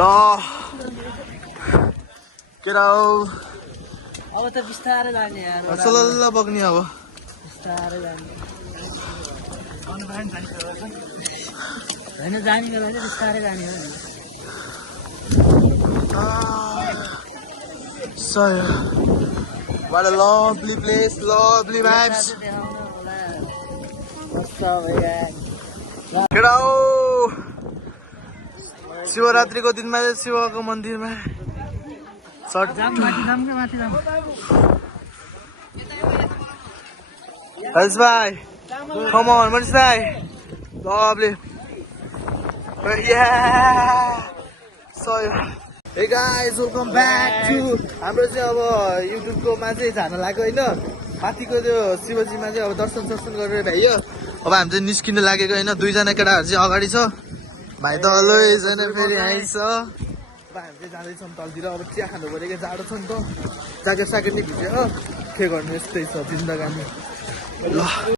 ल केटा हो अब त बिस्तारै जाने यार सलल्ल बग्ने अब बिस्तारै जाने होइन जाने बेला चाहिँ बिस्तारै जाने हो नि So, what a lovely place, lovely vibes. केटा हो शिवरात्रिको दिनमा चाहिँ शिवको मन्दिरमा Harish bhai, come on, Manish bhai. Lovely. Yeah. So, hey guys, welcome back to हाम्रो चाहिँ अब युट्युबकोमा चाहिँ जान लाग्यो होइन माथिको त्यो शिवजीमा चाहिँ अब दर्शन गरेर भ्याइयो अब हामी चाहिँ निस्किन लागेको होइन दुईजना केटाहरू चाहिँ अगाडि छ भाइ त अलवेज होइन फेरि आइछ अब हामी चाहिँ जाँदैछौँ तलतिर अब चिया खानु पऱ्यो जाडो छ नि त ज्याकेट नि भिज्यो हो के गर्नु यस्तै छ जिन्दगानी ल